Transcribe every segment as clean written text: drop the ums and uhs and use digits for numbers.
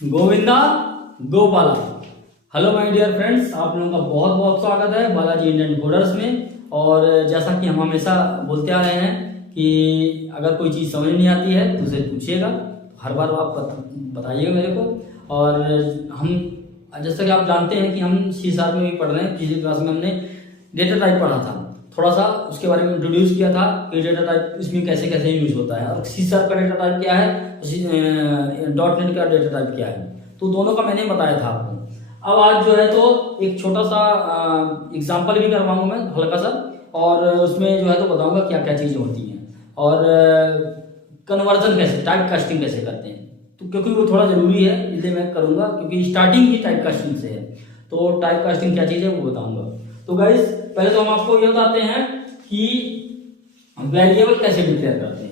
Govinda Gopala. Hello my dear friends, आप लोगों का बहुत बहुत स्वागत है बालाजी इंडियन कोडर्स में। और जैसा कि हम हमेशा बोलते आ रहे हैं कि अगर कोई चीज़ समझ नहीं आती है तो उसे पूछिएगा, हर बार आप बताइएगा मेरे को। और हम जैसा कि आप जानते हैं कि हम C# में भी पढ़ रहे हैं। पिछली क्लास में हमने डेटा टाइप पढ़ा था, थोड़ा सा उसके बारे में इंट्रोड्यूस किया था कि डेटा टाइप इसमें कैसे कैसे यूज होता है और C# का डेटा टाइप क्या है, .NET का डेटा टाइप क्या है, तो दोनों का मैंने बताया था आपको। अब आज जो है तो एक छोटा सा एग्जाम्पल भी करवाऊंगा मैं हल्का सा, और उसमें जो है तो बताऊंगा क्या क्या चीज़ें होती हैं और कन्वर्जन कैसे, टाइप कास्टिंग कैसे करते हैं। तो क्योंकि वो थोड़ा ज़रूरी है इसलिए मैं करूँगा, क्योंकि स्टार्टिंग ही टाइप कास्टिंग से है। तो टाइप कास्टिंग क्या चीज़ है वो बताऊँगा। तो गाइस पहले तो हम आपको ये बताते हैं कि वेरिएबल कैसे डिक्लेयर करते हैं।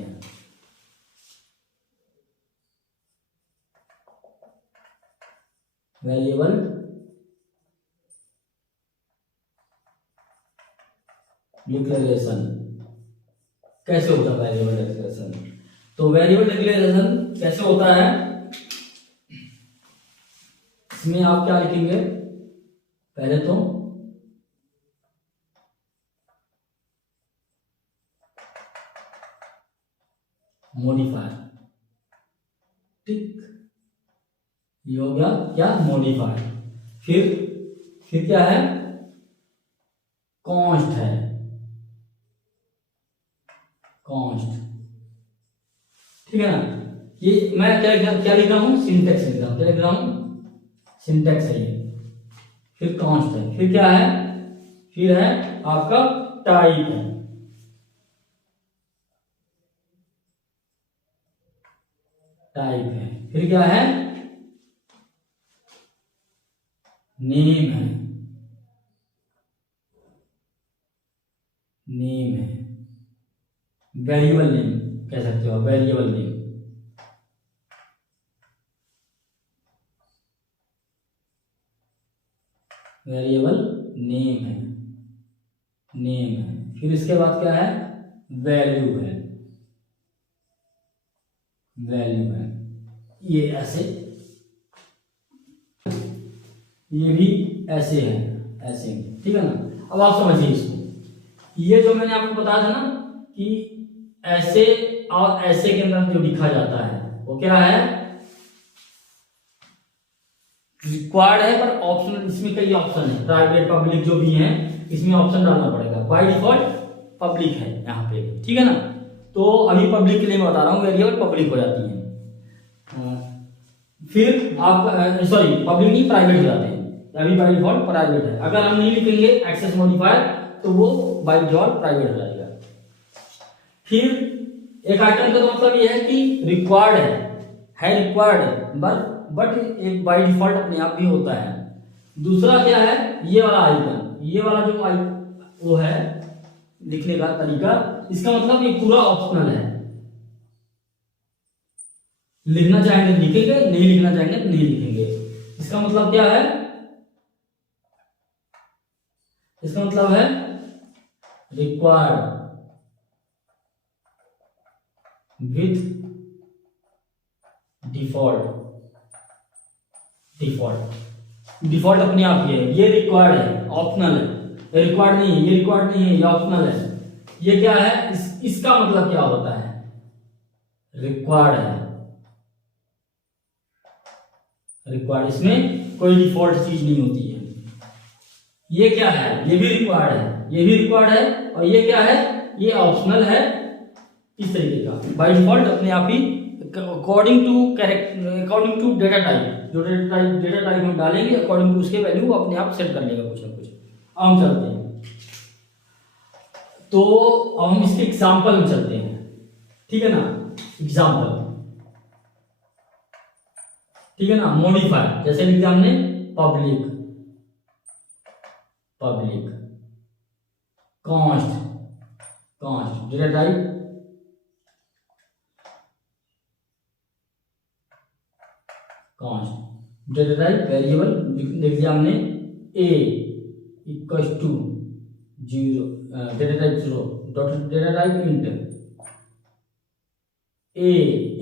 वेरिएबल डिक्लेरेशन कैसे होता है? वेरिएबल डिक्लेरेशन, तो वेरिएबल डिक्लेरेशन कैसे होता है, इसमें आप क्या लिखेंगे? पहले तो मॉडिफायर, ठीक, ये हो गया क्या? मॉडिफायर। फिर क्या है? कॉन्स्ट है, कॉन्स्ट, ठीक है ना। ये मैं क्या लिख रहा हूं? सिंटेक्स लिख रहा हूं। क्या लिख रहा हूं? सिंटेक्स है ये। फिर कॉन्स्ट है, फिर क्या है? फिर है आपका टाइप है, टाइप है। फिर क्या है? नेम है, नेम है, वेरिएबल नेम कह सकते हो, वेरिएबल नेम। वेरिएबल नेम है, नेम है। फिर इसके बाद क्या है? वैल्यू है, वैल्यू है। ये ऐसे, ये भी ऐसे है, ऐसे, ठीक है ना। अब आप समझिए इसको। ये जो मैंने आपको बताया था ना कि ऐसे और ऐसे के अंदर जो लिखा जाता है वो क्या है? रिक्वायर्ड है पर ऑप्शनल। इसमें कई ऑप्शन है, प्राइवेट पब्लिक जो भी है, इसमें ऑप्शन डालना पड़ेगा। बाय डिफॉल्ट पब्लिक है यहाँ पे, ठीक है ना। तो अभी पब्लिक के लिए मैं बता रहा हूँ, वेरिएबल पब्लिक हो जाती है। फिर आप सॉरी, पब्लिक नहीं, प्राइवेट हो जाते हैं। अभी बाय डिफॉल्ट प्राइवेट है, अगर हम नहीं लिखेंगे एक्सेस मॉडिफायर तो वो बाय डिफॉल्ट प्राइवेट हो जाएगा। फिर एक आइटम का तो मतलब ये है कि रिक्वायर्ड है रिक्वायर्ड, बट एक बाय डिफॉल्ट अपने आप भी होता है। दूसरा क्या है? ये वाला आइकन, ये वाला जो वो है लिखने का तरीका, इसका मतलब ये पूरा ऑप्शनल है। लिखना चाहेंगे लिखेंगे, नहीं लिखना चाहेंगे तो नहीं लिखेंगे। इसका मतलब क्या है? इसका मतलब है रिक्वायर्ड विथ डिफॉल्ट। डिफॉल्ट अपने आप ही है, ये रिक्वायर्ड है, ऑप्शनल है। ये रिक्वायर्ड नहीं है, ये रिक्वायर्ड नहीं है, ये ऑप्शनल है। ये क्या है? इसका मतलब क्या होता है? रिक्वायर्ड है, रिक्वायर्ड। इसमें कोई डिफॉल्ट चीज नहीं होती है। ये क्या है? ये भी रिक्वायर्ड है, ये भी रिक्वायर्ड है, और ये क्या है? ये ऑप्शनल है। इस तरीके का बाय डिफॉल्ट अपने आप ही अकॉर्डिंग टू डेटा टाइप, जो डेटा टाइप हम डालेंगे अकॉर्डिंग टू उसके वैल्यू अपने आप सेट कर लेगा कुछ ना कुछ। हम चलते हैं, तो अब हम इसके एग्जांपल में चलते हैं, ठीक है ना। एग्जांपल, ठीक है ना। मॉडिफायर जैसे लिखा हमने, public, const data type, const data type variable लिख दिया हमने। A equals to 0, data type 0, data type int, A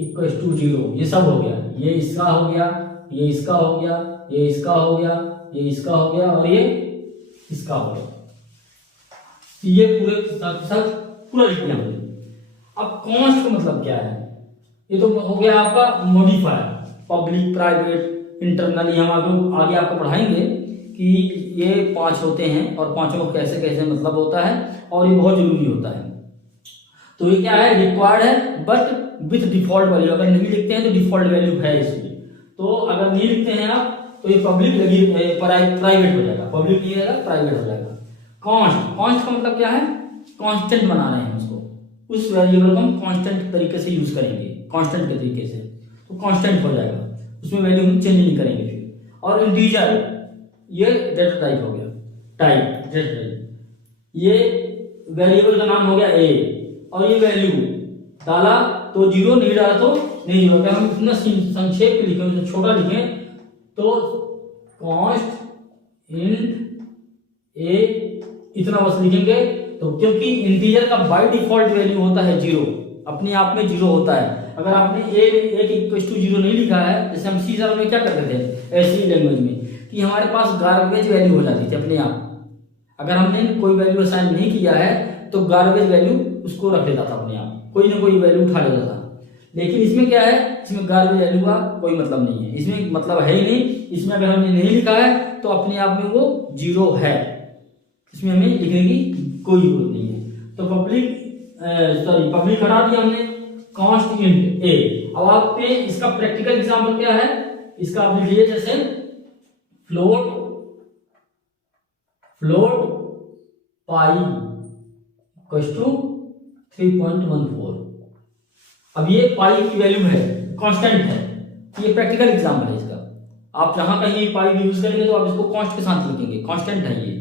equals to 0, ये सब हो गया। ये इसका हो गया, ये इसका हो गया, ये इसका हो गया, ये इसका हो गया और ये इसका हो गया। तो ये पूरे सब पूरा लिख लिया हमने। अब कॉन्स्ट का मतलब क्या है? ये तो हो गया आपका मॉडिफायर, पब्लिक, प्राइवेट, इंटरनल। हम आगे आपको पढ़ाएंगे कि ये 5 होते हैं और पांचों का कैसे कैसे मतलब होता है और ये बहुत जरूरी होता है। तो ये क्या है? रिक्वायर्ड है बट विथ डिफॉल्ट वैल्यू। अगर नहीं लिखते हैं तो डिफॉल्ट वैल्यू है इसमें। तो अगर नहीं लिखते हैं आप तो ये पब्लिक लगी प्राइवेट हो जाएगा, पब्लिक नहीं रहेगा, प्राइवेट हो जाएगा। कॉन्स्ट का मतलब क्या है? कांस्टेंट बना रहे हैं उसको, उस वेरिएबल को हम कांस्टेंट तरीके से यूज करेंगे, कांस्टेंट के तरीके से, तो कांस्टेंट हो जाएगा, उसमें वैल्यू हम चेंज नहीं करेंगे फिर। और इंटीजर, ये डेटा टाइप हो गया, टाइप डेटा टाइप। ये वेरिएबल का नाम हो गया ए और ये वैल्यू डाला तो 0, नहीं डाला तो नहीं 0। अगर हम इतना संक्षेप में लिखें, छोटा लिखें तो कॉन्स्ट इंट ए इतना बस लिखेंगे। तो क्योंकि इंटीजर का बाय डिफॉल्ट वैल्यू होता है 0, अपने आप में 0 होता है। अगर आपने ए के इक्वल टू 0 नहीं लिखा है, जैसे हम सी में क्या करते थे ऐसी लैंग्वेज में कि हमारे पास गार्बेज वैल्यू हो जाती थी अपने आप। अगर हमने कोई वैल्यू असाइन नहीं किया है तो गार्बेज वैल्यू उसको रख लेता था अपने आप, कोई ना कोई वैल्यू उठा लेता था। लेकिन इसमें क्या है? इसमें गार्बेज वैल्यू का कोई मतलब नहीं है, इसमें मतलब है ही नहीं। इसमें अगर हमने नहीं लिखा है तो अपने आप में वो 0 है, इसमें हमें लिखने की कोई जरूरत नहीं है। तो पब्लिक हटा दिया हमने, कॉन्स्ट इंट ए। अब आप पे इसका प्रैक्टिकल एग्जांपल क्या है? इसका आप लिखिए जैसे फ्लोट पाई इक्वल टू 3.14। अब ये पाई की वैल्यू है, कांस्टेंट है, ये प्रैक्टिकल एग्जांपल है इसका। आप जहां कहीं पाई यूज करेंगे तो आप इसको कांस्ट के साथ लिखेंगे, कांस्टेंट है ये।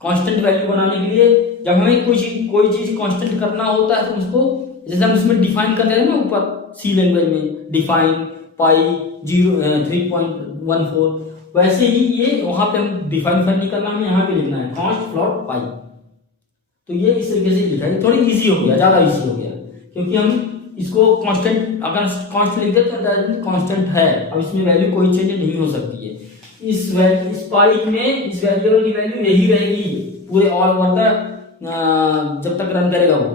कांस्टेंट वैल्यू बनाने के लिए जब हमें कोई चीज कांस्टेंट करना होता है तो उसको, जैसे हम उसमें डिफाइन कर रहे हैं ना ऊपर सी लैंग्वेज में, डिफाइन पाई 3.14, वैसे ही ये वहां पे हम डिफाइन नहीं करना, हमें यहाँ पे लिखना है कॉन्स्ट फ्लोट पाई। तो ये इस तरीके से लिखा है, थोड़ी इजी हो गया, ज्यादा इजी हो गया, क्योंकि हम इसको कांस्टेंट, अगर कांस्ट लिख दे तो कांस्टेंट है। अब इसमें वैल्यू कोई चेंज नहीं हो सकती है। इस पाई में इस वेरिएबल की वैल्यू यही रहेगी पूरे ऑल ओवर द, जब तक रन करेगा वो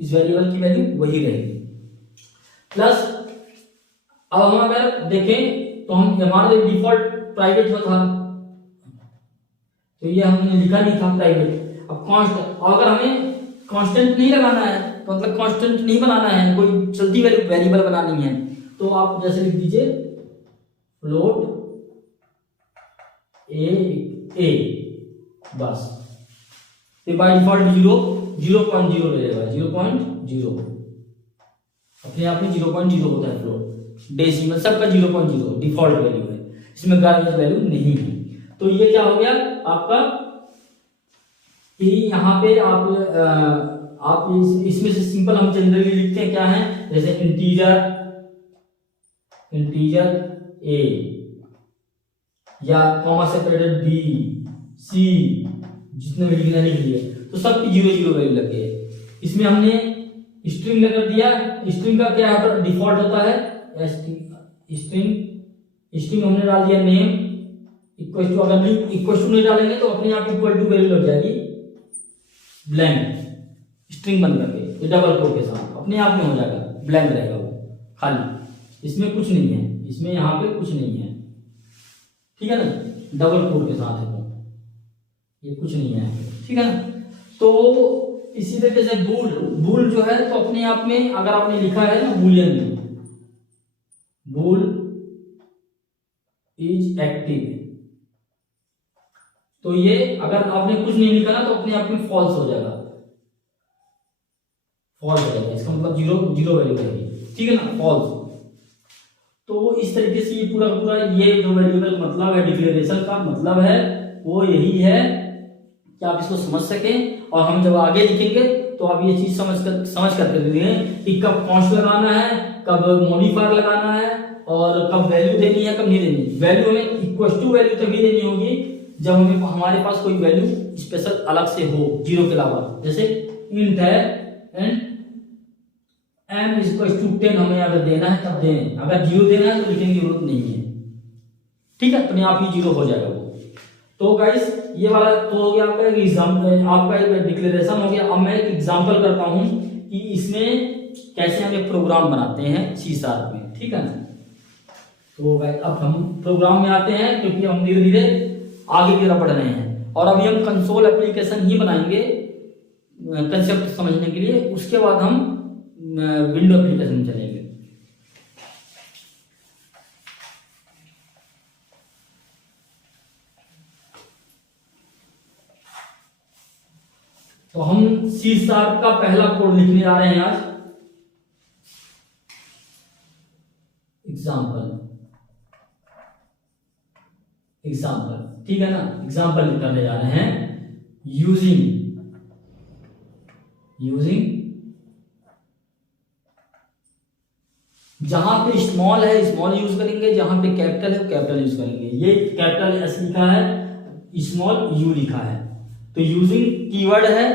इस वेरिएबल की वैल्यू वही रहेगी। प्लस अब हम अगर देखें तो हम हमारा डिफॉल्ट प्राइवेट था, तो ये हमने लिखा नहीं था प्राइवेट। अब कांस्ट, और अगर हमें कांस्टेंट नहीं लगाना है तो मतलब कांस्टेंट नहीं बनाना है, कोई चलती वेरिएबल बनानी है, तो आप जैसे लिख दीजिए फ्लोट ए बस। ये बाय डिफॉल्ट 0.0 ले लेगा, 0.0 अपने आप में 0.0 होता है फ्लोट, डेसिमल सबका 0.0 डिफॉल्ट वैल्यू है, इसमें गार्बेज वैल्यू नहीं है। तो ये क्या हो गया आपका कि यहाँ पे आप इसमें से सिंपल हम जनरली लिखते हैं क्या है, जैसे इंटीजर ए या कॉमा सेपरेटेड बी सी, जितने भी लिखना लिख लिए, तो सबकी 0.0 वैल्यू लग गई है। इसमें हमने स्ट्रिंग लगा दिया, स्ट्रिंग का क्या है डिफॉल्ट होता है स्ट्रिंग हमने डाल दिया नेम इक्वल टू, अगर इक्वल टू नहीं डालेंगे तो अपने आप इक्वल टू वैल्यू लग जाएगी ब्लैंक, स्ट्रिंग बन करके डबल कोट के साथ अपने आप में हो जाएगा, ब्लैंक रहेगा वो खाली, इसमें कुछ नहीं है, इसमें यहाँ पे कुछ नहीं है, ठीक है ना, डबल कोट के साथ है वो, ये कुछ नहीं है, ठीक है ना। तो इसी तरीके से बूल जो है तो अपने आप में अगर आपने लिखा है ना बूलियन में, बूल इज एक्टिव, तो ये अगर आपने कुछ नहीं लिखा ना तो अपने आप में फॉल्स हो जाएगा, फॉल्स हो जाएगा, इसका मतलब जीरो वैल्यू रहेगी, ठीक है ना, फॉल्स। तो इस तरीके से ये पूरा पूरा ये जो वेरिएबल मतलब है, डिक्लेरेशन का मतलब है वो यही है कि आप इसको समझ सकें, और हम जब आगे लिखेंगे तो आप ये चीज समझ कर लिखें कि कब कॉन्स्ट लगाना है, कब मॉडिफायर लगाना है, और कब वैल्यू देनी है, कब नहीं देनी। वैल्यू हमें इक्वल टू वैल्यू तभी देनी होगी जब हमारे पास कोई वैल्यू स्पेशल अलग से हो, जीरो के अलावा, जैसे इंट है एंड m इक्वल टू 10 हमें अगर देना है तब दें, अगर जीरो देना है तो लिखने की जरूरत नहीं है, ठीक है, अपने आप ही जीरो हो जाएगा वो। तो गाइस ये वाला तो हो गया आपका एक एग्जाम्पल, आपका एक डिक्लेरेशन हो गया। अब मैं एक एग्जाम्पल करता हूं कि इसमें कैसे हम एक प्रोग्राम बनाते हैं C# में, ठीक है ना। तो गाइस अब हम प्रोग्राम में आते हैं, क्योंकि हम धीरे धीरे आगे की तरफ बढ़ रहे हैं और अभी हम कंसोल एप्लीकेशन ही बनाएंगे कंसेप्ट समझने के लिए। उसके बाद हम विंडो एप्लीकेशन में चलेंगे। तो हम C# का पहला कोड लिखने आ रहे हैं आज। एग्जाम्पल, ठीक है ना। एग्जाम्पल करने जा रहे हैं यूजिंग जहां पे स्मॉल है स्मॉल यूज करेंगे, जहां पे कैपिटल है कैपिटल यूज करेंगे। ये कैपिटल S लिखा है, स्मॉल U लिखा है। तो यूजिंग कीवर्ड है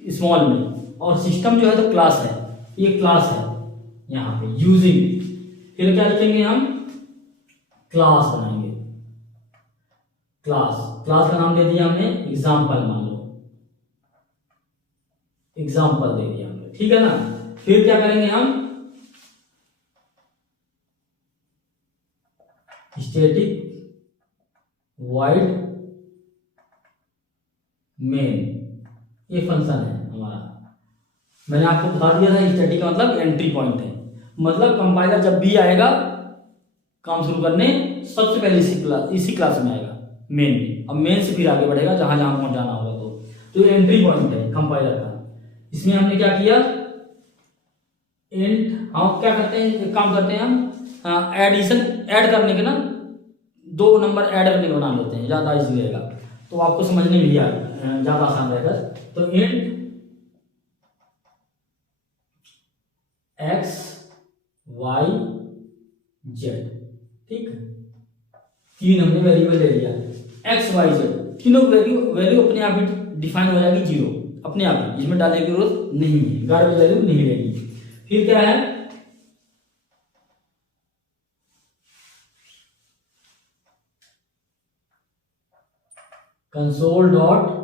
स्मॉल में, और सिस्टम जो है तो क्लास है, ये क्लास है यहाँ पे यूजिंग। फिर क्या लिखेंगे हम, क्लास बनाएंगे। क्लास का नाम दे दिया हमने एग्जाम्पल, मान लो एग्जाम्पल दे दिया हमने, ठीक है ना। फिर क्या करेंगे हम, स्टैटिक वॉइड मेन, ये फंक्शन है हमारा। मैंने आपको बता दिया था स्टैटिक का मतलब एंट्री पॉइंट है, मतलब कंपाइलर जब भी आएगा काम शुरू करने, सबसे पहले इसी क्लास में आएगा मेन में। अब मेन से फिर आगे बढ़ेगा जहां जहां पहुंचाना होगा। तो एंट्री पॉइंट है कंपाइलर का। इसमें हमने क्या किया, एंड हम क्या करते हैं, एक काम करते हैं हम एडिशन ऐड करने के ना, 2 नंबर ऐड करने के बना लेते हैं, ज्यादा इजी रहेगा, तो आपको समझने में ज्यादा आसान रहेगा। तो एंड X Y Z, ठीक है। 3 हमने वेरिएबल ले लिया, X Y Z, तीनों वैल्यू अपने आप ही डिफाइन हो जाएगी 0, अपने आप ही, इसमें डालने की जरूरत नहीं है, गार्बेज वैल्यू नहीं लेगी। फिर क्या है, console dot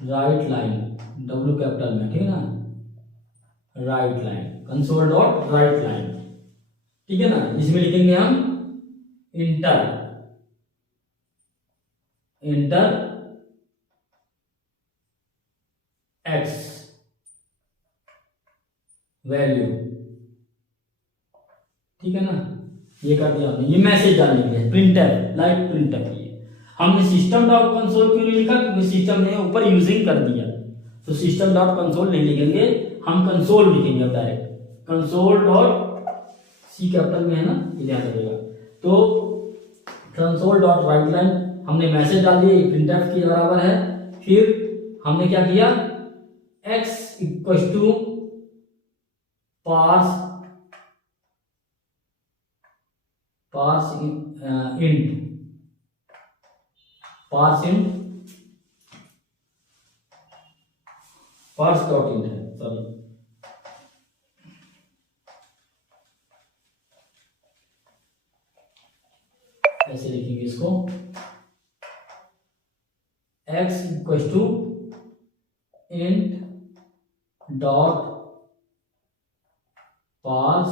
right line, W capital में, ठीक है ना, right line, console dot right line, ठीक है ना। इसमें लिखेंगे हम इंटर X वैल्यू, ठीक है ना। ये कर दिया हमने, ये मैसेज डालने के लिए प्रिंटर, लाइक प्रिंटर। ये हमने सिस्टम डॉट कंसोल क्यों नहीं लिखा, क्योंकि सिस्टम ने ऊपर यूजिंग कर दिया, तो सिस्टम डॉट कंसोल नहीं लिखेंगे, हम कंसोल लिखेंगे अब direct, console dot C capital में है ना, ये ध्यान रखिएगा। तो कंसोल डॉट राइट लाइन हमने मैसेज डाल दिया, प्रिंटफ के बराबर है। फिर हमने क्या किया, X equal to parse dot int है, सॉरी, ऐसे लिखेंगे इसको, X equal to int dot parse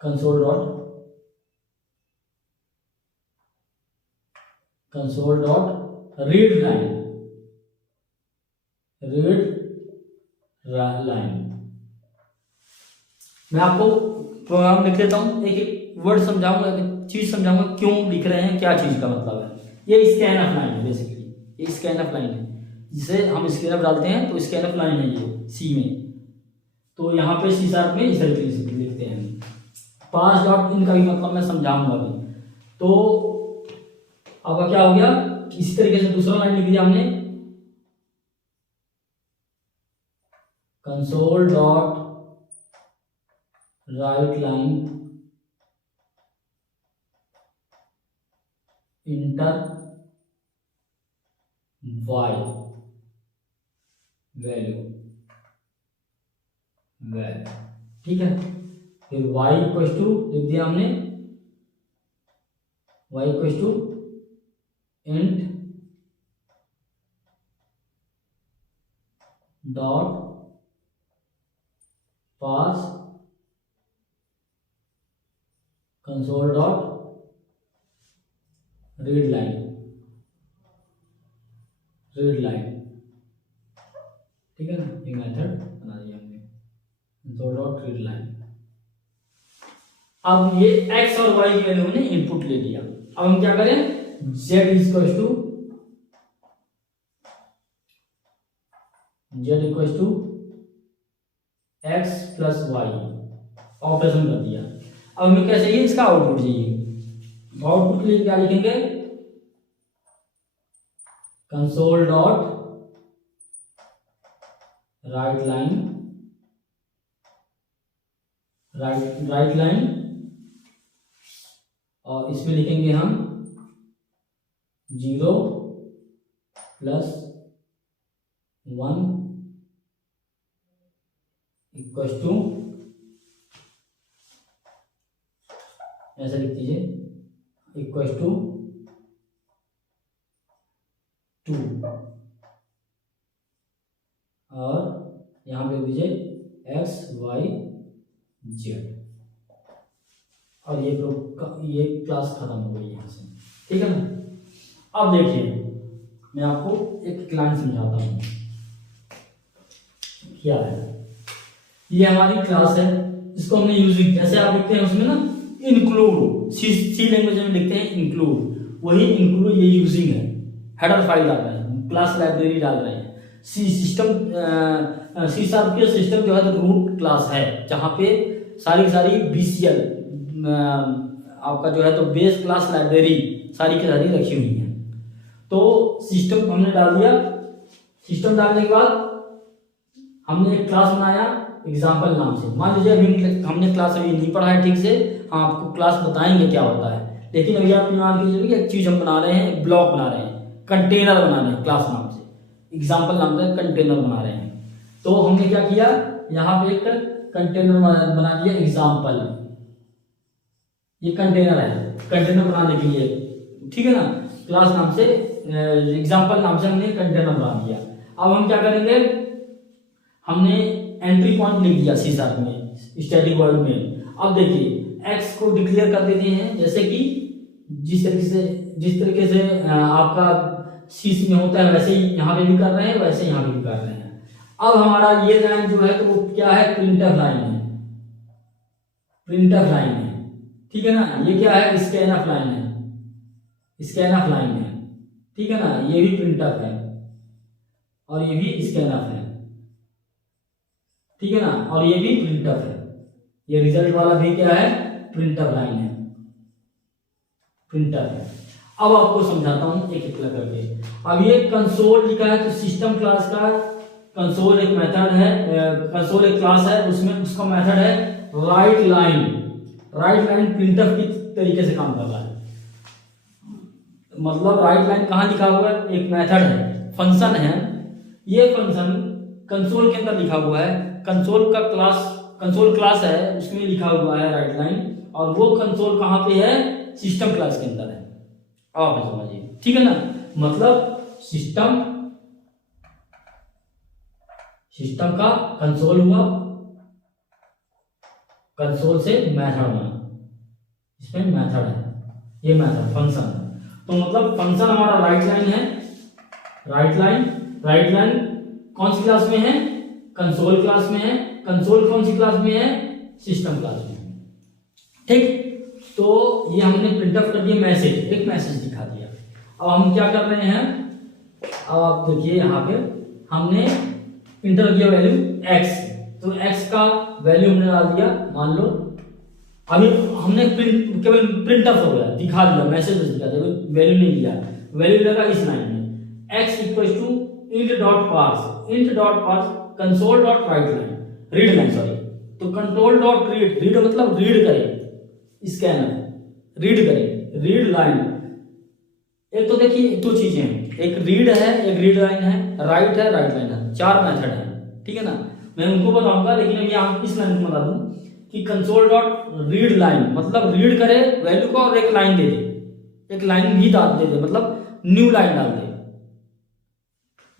console dot read line. मैं आपको प्रोग्राम लिख लेता हूं, एक एक वर्ड समझाऊंगा, एक चीज समझाऊंगा क्यों लिख रहे हैं, क्या चीज का मतलब है। ये स्कैनफ लाइन है, बेसिकली ये स्कैनफ लाइन है, जिसे हम स्कैनफ डालते हैं तो स्कैनफ लाइन है ये C में। तो यहाँ पे C# में इस तरीके से लिखते हैं। पार्स डॉट इन का भी मतलब मैं समझाऊंगा अभी। तो अब क्या हो गया, इसी तरीके से दूसरा लाइन लिख दिया हमने, console dot right line inter Y value, ठीक है। फिर y इक्वल टू लिख दिया हमने, y equal to int dot parse console dot read line, ठीक है ना, ये मेथड बना दिया हमने कंसोल डॉट रीड लाइन। अब ये x और y की वैल्यू हमने इनपुट ले लिया। अब हम क्या करें, z equal to x plus y operation कर दिया। अब हमें क्या चाहिए, इसका आउटपुट चाहिए। आउटपुट के लिए क्या लिखेंगे, कंसोल डॉट राइट लाइन और इसमें लिखेंगे हम 0 प्लस 1 इक्वल टू, ऐसा लिख दीजिए, इक्वल टू 2 और यहाँ पे लिख दीजिए x y z और ये क्लास खत्म हो गई यहाँ से, ठीक है ना। अब देखिए मैं आपको एक लाइन समझाता हूँ क्या है। ये हमारी क्लास है, इसको हमने यूजिंग, जैसे आप लिखते हैं उसमें ना इंक्लूड, सी लैंग्वेज में लिखते हैं इंक्लूड, वही इंक्लूड ये यूजिंग है। हेडर फाइल डाल रहे हैं, क्लास लाइब्रेरी डाल रहे हैं। सी शार्प के सिस्टम जो है तो रूट क्लास है, जहाँ पे सारी बीसीएल आपका जो है तो बेस क्लास लाइब्रेरी सारी की सारी रखी हुई है। तो सिस्टम हमने डाल दिया। सिस्टम डालने के बाद हमने एक क्लास बनाया एग्जाम्पल नाम से। मान लीजिए अभी हमने क्लास अभी नहीं पढ़ा है ठीक से, हम आपको क्लास बताएंगे क्या होता है, लेकिन अभी आप मान लीजिए एक चीज हम बना रहे हैं, ब्लॉक बना रहे हैं, कंटेनर बना रहे हैं, क्लास नाम से, एग्जाम्पल नाम से कंटेनर बना रहे हैं। तो हमने क्या किया, यहाँ पे एक कंटेनर बना दिया एग्जाम्पल, ये कंटेनर है, कंटेनर बनाने के लिए, ठीक है ना, क्लास नाम से एग्जाम्पल नाम से हमने कंटेनर बना दिया। अब हम क्या करेंगे, हमने एंट्री पॉइंट लिख दिया सी शार्प में, स्टैटिक वॉइड में। अब देखिए एक्स को डिक्लेयर कर देते हैं, जैसे कि जिस तरीके से आपका सी में होता है वैसे ही यहाँ पे भी कर रहे हैं, वैसे यहाँ पे भी कर रहे हैं। अब हमारा ये लाइन जो है तो वो क्या है, प्रिंटर लाइन है, प्रिंटर लाइन है, ठीक है ना। ये क्या है, स्कैनफ लाइन है, स्कैनफ लाइन है, ठीक है ना। ये भी प्रिंटफ है और ये भी स्कैनफ है, ठीक है ना, और ये भी प्रिंटफ है। ये रिजल्ट वाला भी क्या है, प्रिंटफ लाइन है, प्रिंटफ है। अब आपको समझाता हूं एक एक करके। अब ये कंसोल लिखा है तो सिस्टम क्लास का कंसोल एक मेथड है, कंसोल एक क्लास है, उसमें उसका मेथड है right line. Right line printf की तरीके से काम कर रहा है। मतलब राइट लाइन कहाँ लिखा हुआ है, एक मेथड है, फंक्शन है। ये फंक्शन कंसोल के अंदर लिखा हुआ है, कंसोल का क्लास, कंसोल क्लास है, उसमें लिखा हुआ है राइट लाइन, और वो कंसोल कहाँ पे है, सिस्टम क्लास के अंदर है। आप समझिए, ठीक है ना। मतलब सिस्टम का कंसोल हुआ, कंसोल से मेथड बना, इसमें मेथड है, ये मेथड फंक्शन है। तो मतलब फंक्शन हमारा राइट लाइन है, राइट लाइन कौन सी क्लास में है, कंसोल क्लास में है। कंसोल कौन सी क्लास में है, सिस्टम क्लास में है, ठीक। तो ये हमने प्रिंट आउट कर दिया मैसेज, एक मैसेज दिखा दिया। अब हम क्या कर रहे हैं, अब आप देखिए यहाँ पे हमने इंटर किया वैल्यू x, तो x का वैल्यू हमने डाल दिया, मान लो अभी हमने केवल प्रिंट आउट हो गया, दिखा दिया, मैसेज दिखा दिया, वैल्यू नहीं लिया। वैल्यू लगा इस लाइन में, x equal to int dot parse console dot read line sorry. तो कंट्रोल डॉट रीड मतलब रीड करे, स्कैनर रीड करे, रीड लाइन। एक तो देखिए दो चीजें हैं, एक रीड है, एक रीड लाइन है, राइट लाइन है, चार मेथड है, ठीक है ना। मैं उनको बताऊंगा, लेकिन अभी आप इस लाइन को बता दूं कि कंसोल डॉट रीड लाइन, मतलब रीड करे वैल्यू को और एक लाइन दे दे, एक लाइन भी डाल दे, मतलब न्यू लाइन डाल दे।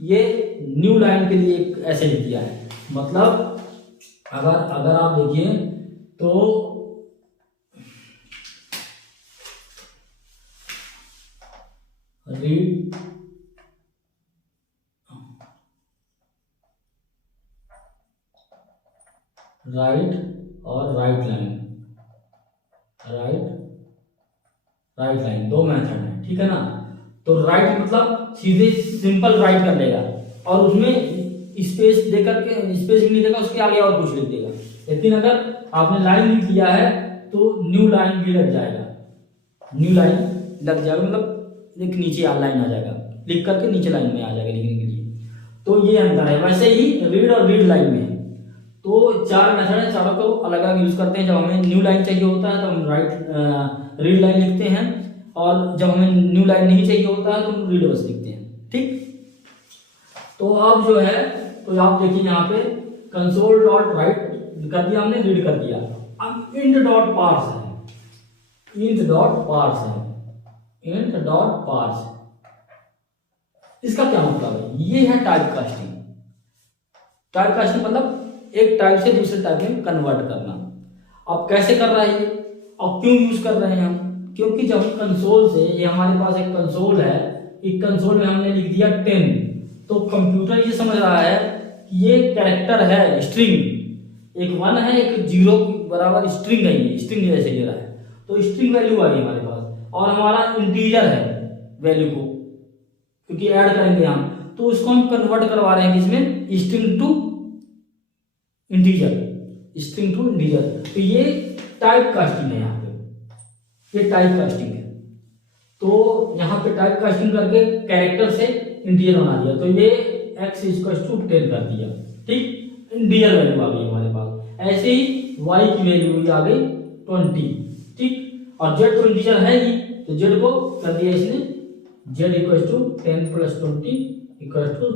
ये न्यू लाइन के लिए एक ऐसे लिख दिया है। मतलब अगर आप देखिए तो रीड राइट और राइट लाइन दो मेथड है, ठीक है ना। तो राइट मतलब सीधे सिंपल राइट कर लेगा और उसमें स्पेस देकर के, स्पेस भी नहीं देगा, उसके आगे और कुछ लिख देगा। लेकिन अगर आपने लाइन लिख दिया है तो न्यू लाइन भी लग जाएगा, न्यू लाइन लग जाएगा, मतलब एक नीचे लाइन आ जाएगा, लिख करके नीचे लाइन में आ जाएगा लिखने के लिए। तो ये अंतर है। वैसे ही रीड और रीड लाइन में तो चार मेथड है, चारों को अलग अलग यूज करते हैं। जब हमें न्यू लाइन चाहिए होता है तो हम रीड लाइन लिखते हैं, और जब हमें न्यू लाइन नहीं चाहिए होता है तो हम रीड बस लिखते हैं, ठीक। तो अब जो है, तो आप देखिए यहाँ पे कंसोल डॉट राइट कर दिया हमने, रीड कर दिया। अब इंट डॉट पार्स है, इंट डॉट पार्स इसका क्या मतलब है? ये है टाइप कास्टिंग। टाइप कास्टिंग मतलब एक टाइप से दूसरे टाइप में कन्वर्ट करना। अब कैसे कर रहा है ये, अब क्यों यूज कर रहे हैं हम? क्योंकि जब कंसोल से, ये हमारे पास एक कंसोल है, एक कंसोल में हमने लिख दिया 10, तो कंप्यूटर ये समझ रहा है कि ये कैरेक्टर है, स्ट्रिंग, एक 1 है एक 0 बराबर स्ट्रिंग है, ये स्ट्रिंग जैसे ले रहा है, तो स्ट्रिंग वैल्यू आ गई हमारे पास, और हमारा इंटीजर है वैल्यू को, क्योंकि ऐड करेंगे हम, तो उसको हम कन्वर्ट करवा रहे हैं किसमें? String to integer, string to integer. तो ये टाइप कास्टिंग है, यहाँ पे ये टाइप कास्टिंग है। तो यहाँ पे टाइप कास्टिंग करके कैरेक्टर से इंटीजर बना दिया, तो ये x = 10 कर दिया, ठीक, इंटीजर वैल्यू आ गई हमारे पास। ऐसे ही y की वैल्यू आ गई 20, ठीक, और z तो इंटीजर है ही, तो z को कर दिया इसने z = 10 + 20 =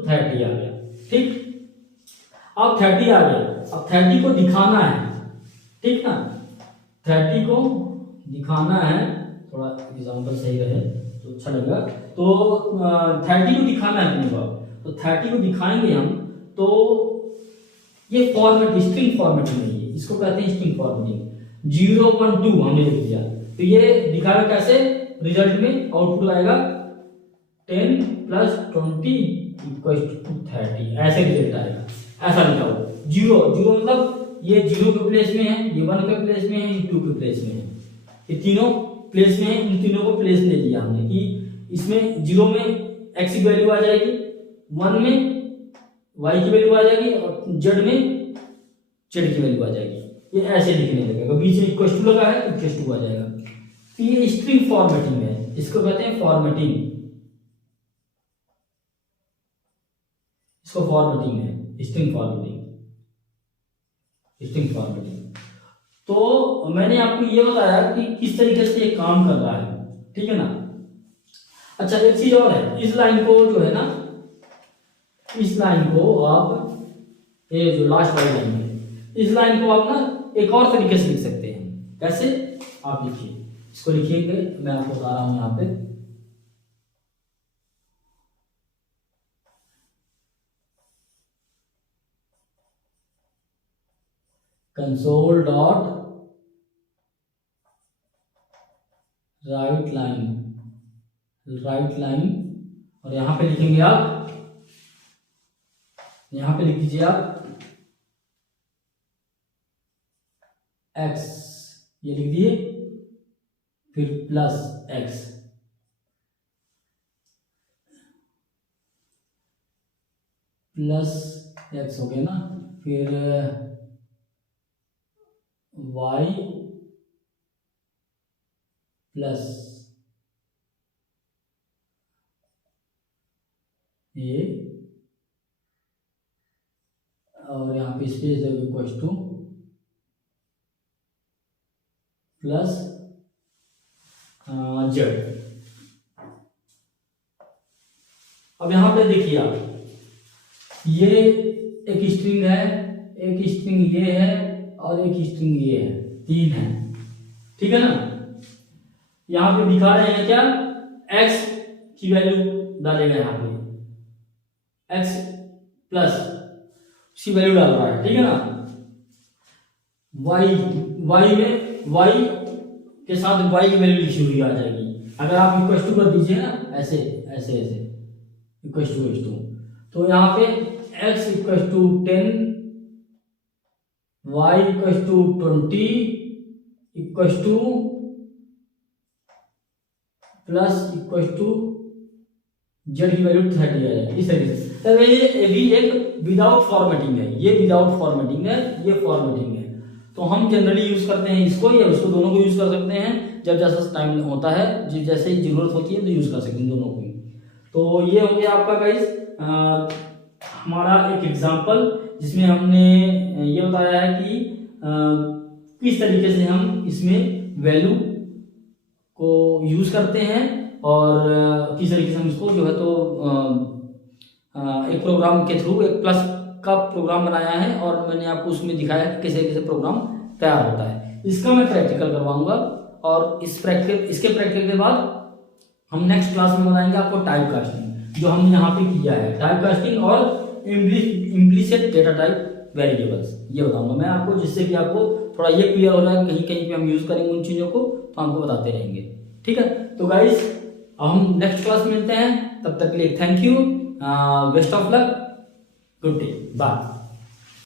30 आ गया, ठीक। अब 30 आ गया, अब 30 को दिखाना है, ठीक ना, 30 को दिखाना है, थोड़ा एग्जांपल सही रहे तो अच्छा लगेगा। तो 30 को दिखाना है अपने को, तो 30 को दिखाएंगे हम, तो ये फॉर्मेट स्ट्रिंग फॉर्मेटिंग है, ये इसको कहते हैं स्ट्रिंग फॉर्मेटिंग। 0 1 2 हमने लिख दिया, तो ये दिखाएगा कैसे? रिजल्ट में आउटपुट आएगा 10 + 20 = 30, ऐसे रिजल्ट आएगा, ऐसा लिखा हुआ। 0 मतलब ये 0 के प्लेस में है, ये 1 के प्लेस में है, ये 2 के प्लेस में है, ये तीनों प्लेस में है। इन तीनों को प्लेस ले लिया हमने कि इसमें 0 में x की वैल्यू आ जाएगी, 1 में y की वैल्यू आ जाएगी, और z में z की वैल्यू आ जाएगी। ये ऐसे लिखने लगेगा, बीच में इक्वल टू लगा है, इक्वल टू आ जाएगा। तो ये स्ट्रिंग फॉर्मेटिंग है, इसको कहते हैं फॉर्मेटिंग, इसको फॉर्मेटिंग है, स्ट्रिंग फॉर्मेटिंग, स्ट्रिंग फॉर्मेटिंग। तो मैंने आपको ये बताया कि किस तरीके से ये काम कर रहा है, ठीक है ना। अच्छा, एक चीज और है, इस लाइन को जो है ना, इस लाइन को आप, ये जो लास्ट वाली लाइन है, इस लाइन को आप ना एक और तरीके से लिख सकते हैं। कैसे? आप लिखिए, इसको लिखिएगा, मैं आपको बता रहा हूं यहाँ पे। कंसोल डॉट राइट लाइन, और यहां पे लिखेंगे आप, यहां पे लिख दीजिए आप x, ये लिख दिए, फिर +x, +x हो गया ना, फिर y प्लस ये, और यहाँ पे स्पेस है इक्वल टू प्लस z। अब यहाँ पे देखिए आप, ये एक स्ट्रिंग है, एक स्ट्रिंग ये है, और एक स्ट्रिंग ये है, 3 है, ठीक है ना। यहाँ पे दिखा रहे हैं क्या, x की वैल्यू डालेगा, यहाँ पे x प्लस उसकी वैल्यू डाल रहा है, ठीक है ना। y में y के साथ y की वैल्यू लिखी हुई आ जाएगी। अगर आप इक्वल टू कर दीजिए ना, ऐसे ऐसे ऐसे इक्वल टू, तो यहाँ पे x equal to 10, y equal to 20 equal to plus equal to z की वैल्यू 30 आ जाएगी, इस तरीके से। तो ये भी एक विदाउट फॉर्मेटिंग है, ये विदाउट फॉर्मेटिंग है, ये फॉर्मेटिंग है। तो हम जनरली यूज करते हैं इसको या उसको, दोनों को यूज कर सकते हैं जब जैसा टाइम होता है, जैसे जरूरत होती है तो यूज कर सकते हैं दोनों को ही। तो ये हो गया आपका गाइस हमारा एक एग्जांपल, जिसमें हमने ये बताया है कि किस तरीके से हम इसमें वैल्यू को यूज करते हैं और किस तरीके से हम इसको जो है तो एक प्रोग्राम के थ्रू एक प्लस का प्रोग्राम बनाया है और मैंने आपको उसमें दिखाया है कि कैसे कैसे प्रोग्राम तैयार होता है। इसका मैं प्रैक्टिकल करवाऊंगा और इसके प्रैक्टिकल के बाद हम नेक्स्ट क्लास में बनाएंगे आपको टाइप कास्टिंग, जो हमने यहाँ पे किया है, टाइप कास्टिंग और इम्प्लिसिट डेटा टाइप वेरिएबल्स, ये बताऊंगा मैं आपको, जिससे कि आपको थोड़ा ये क्लियर हो जाए कहीं कहीं पे हम यूज करेंगे उन चीजों को, तो आपको बताते रहेंगे, ठीक है। तो गाइस हम नेक्स्ट क्लास में मिलते हैं, तब तक के लिए thank you, best of luck, good day, bye.